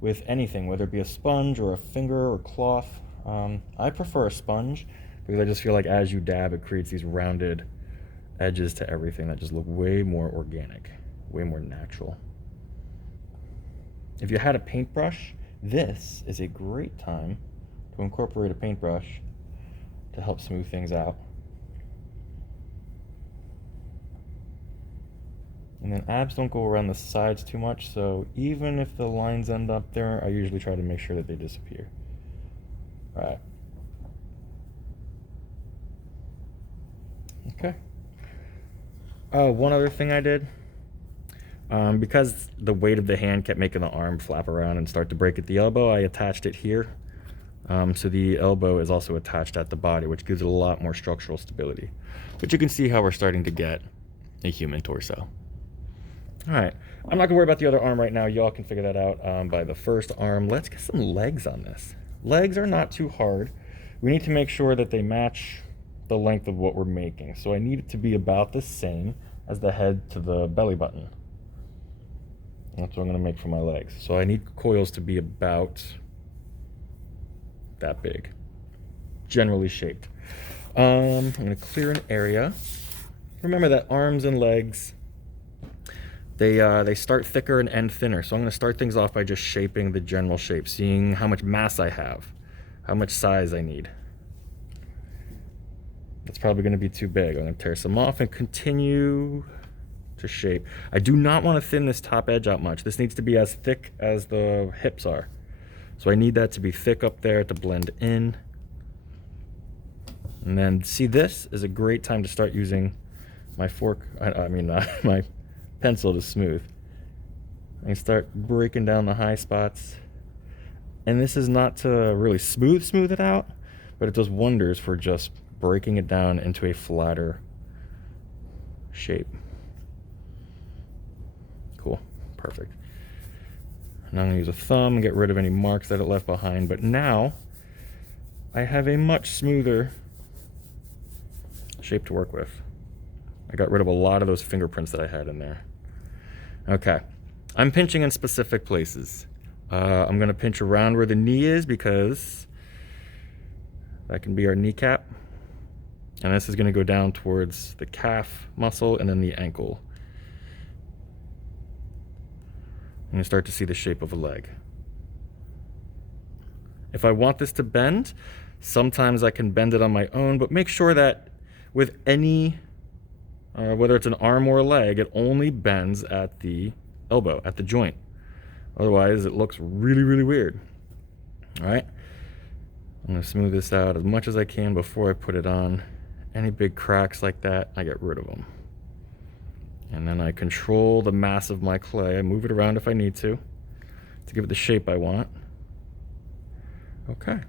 with anything, whether it be a sponge or a finger or cloth. I prefer a sponge because I just feel like as you dab, it creates these rounded edges to everything that just look way more organic, way more natural. If you had a paintbrush, this is a great time to incorporate a paintbrush to help smooth things out. And then abs don't go around the sides too much, so even if the lines end up there, I usually try to make sure that they disappear. All right. Okay. One other thing I did, because the weight of the hand kept making the arm flap around and start to break at the elbow, I attached it here. So the elbow is also attached at the body, which gives it a lot more structural stability. But you can see how we're starting to get a human torso. All right, I'm not gonna worry about the other arm right now. Y'all can figure that out by the first arm. Let's get some legs on this. Legs are not too hard. We need to make sure that they match the length of what we're making. So I need it to be about the same as the head to the belly button. That's what I'm gonna make for my legs. So I need coils to be about that big, generally shaped. I'm gonna clear an area. Remember that arms and legs, they start thicker and end thinner. So I'm gonna start things off by just shaping the general shape, seeing how much mass I have, how much size I need. That's probably gonna be too big. I'm gonna tear some off and continue to shape. I do not wanna thin this top edge out much. This needs to be as thick as the hips are. So I need that to be thick up there to blend in. And then see, this is a great time to start using my fork, my pencil to smooth. I can start breaking down the high spots. And this is not to really smooth it out, but it does wonders for just breaking it down into a flatter shape. Cool, perfect. And I'm gonna use a thumb and get rid of any marks that it left behind, but now I have a much smoother shape to work with. I got rid of a lot of those fingerprints that I had in there. Okay, I'm pinching in specific places. I'm gonna pinch around where the knee is because that can be our kneecap. And this is gonna go down towards the calf muscle and then the ankle. And you start to see the shape of a leg. If I want this to bend, sometimes I can bend it on my own, but make sure that with any, whether it's an arm or a leg, it only bends at the elbow, at the joint. Otherwise, it looks really, really weird. All right, I'm gonna smooth this out as much as I can before I put it on. Any big cracks like that, I get rid of them. And then I control the mass of my clay. I move it around if I need to give it the shape I want. Okay.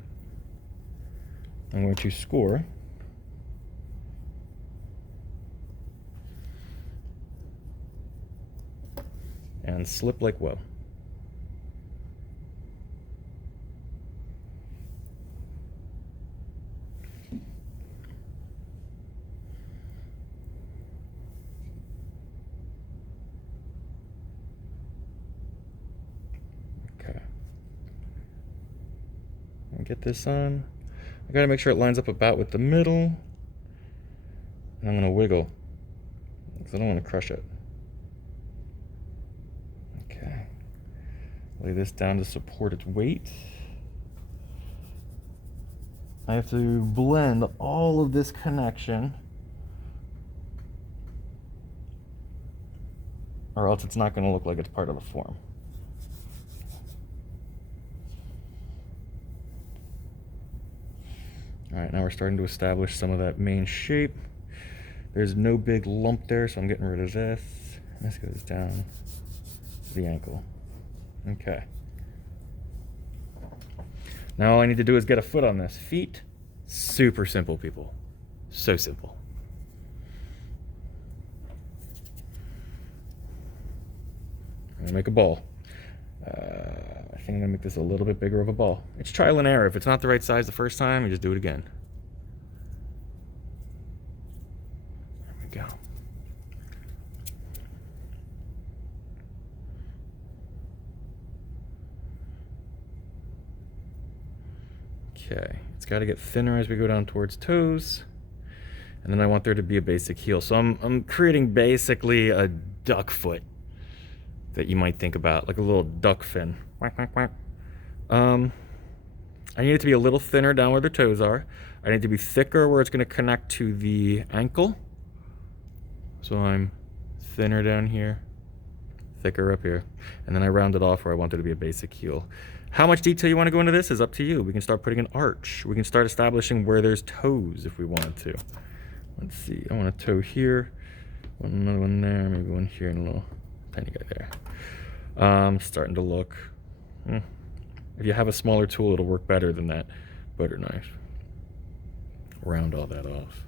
I'm going to score. And slip like well. Get this on. I gotta make sure it lines up about with the middle. And I'm gonna wiggle because I don't want to crush it. Okay. Lay this down to support its weight. I have to blend all of this connection, or else it's not going to look like it's part of the form. All right, now we're starting to establish some of that main shape. There's no big lump there, so I'm getting rid of this. This goes down to the ankle. Okay. Now all I need to do is get a foot on this. Feet, super simple, people. So simple. I'm gonna make a ball. I think I'm gonna make this a little bit bigger of a ball. It's trial and error. If it's not the right size the first time, you just do it again. There we go. Okay, it's got to get thinner as we go down towards toes. And then I want there to be a basic heel. So I'm creating basically a duck foot that you might think about, like a little duck fin. Quack, quack, quack. I need it to be a little thinner down where the toes are. I need it to be thicker where it's going to connect to the ankle. So I'm thinner down here, thicker up here. And then I round it off where I want there to be a basic heel. How much detail you want to go into this is up to you. We can start putting an arch. We can start establishing where there's toes if we wanted to. Let's see, I want a toe here, another one there, maybe one here, and a little tiny guy there. Starting to look. If you have a smaller tool, it'll work better than that butter knife. Round all that off.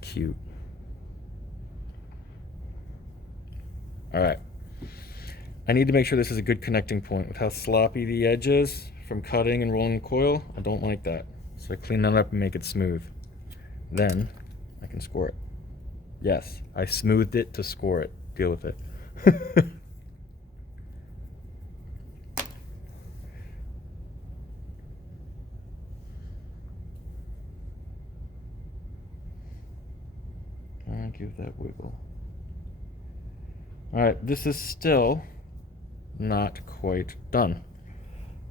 Cute. All right. I need to make sure this is a good connecting point. With how sloppy the edge is from cutting and rolling the coil, I don't like that. So I clean that up and make it smooth. Then I can score it. Yes, I smoothed it to score it. Deal with it. I'll give that wiggle. All right, this is still not quite done.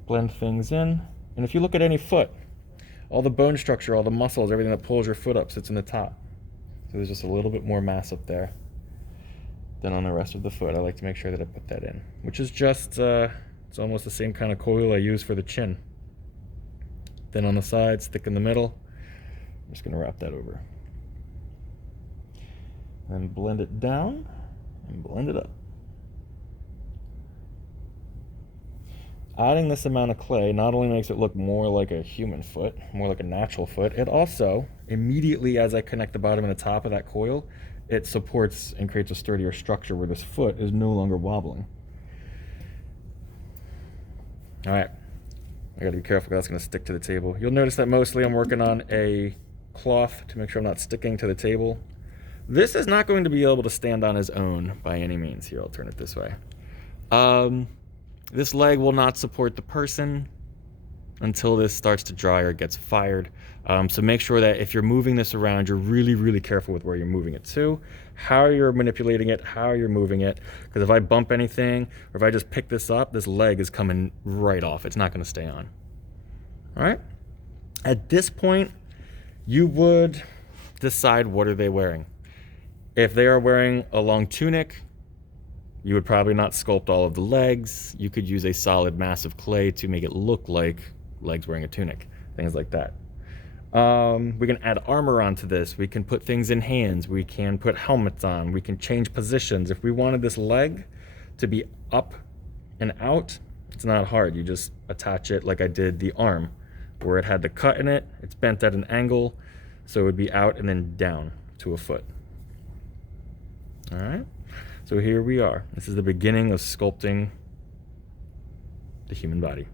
Blend things in, and if you look at any foot, all the bone structure, all the muscles, everything that pulls your foot up sits in the top. So there's just a little bit more mass up there than on the rest of the foot. I like to make sure that I put that in, which is just, it's almost the same kind of coil I use for the chin. Thin on the sides, thick in the middle. I'm just gonna wrap that over. Then blend it down and blend it up. Adding this amount of clay not only makes it look more like a human foot, more like a natural foot, it also, immediately as I connect the bottom and the top of that coil, it supports and creates a sturdier structure where this foot is no longer wobbling. All right, I gotta be careful because that's gonna stick to the table. You'll notice that mostly I'm working on a cloth to make sure I'm not sticking to the table. This is not going to be able to stand on its own by any means. Here, I'll turn it this way. This leg will not support the person until this starts to dry or gets fired. So make sure that if you're moving this around, you're really, really careful with where you're moving it to, how you're manipulating it, how you're moving it. Because if I bump anything, or if I just pick this up, this leg is coming right off. It's not going to stay on. All right? At this point, you would decide what are they wearing. If they are wearing a long tunic, you would probably not sculpt all of the legs. You could use a solid mass of clay to make it look like legs wearing a tunic, things like that. We can add armor onto this. We can put things in hands. We can put helmets on. We can change positions. If we wanted this leg to be up and out, it's not hard. You just attach it like I did the arm, where it had the cut in it. It's bent at an angle, so it would be out and then down to a foot. All right, so here we are. This is the beginning of sculpting the human body.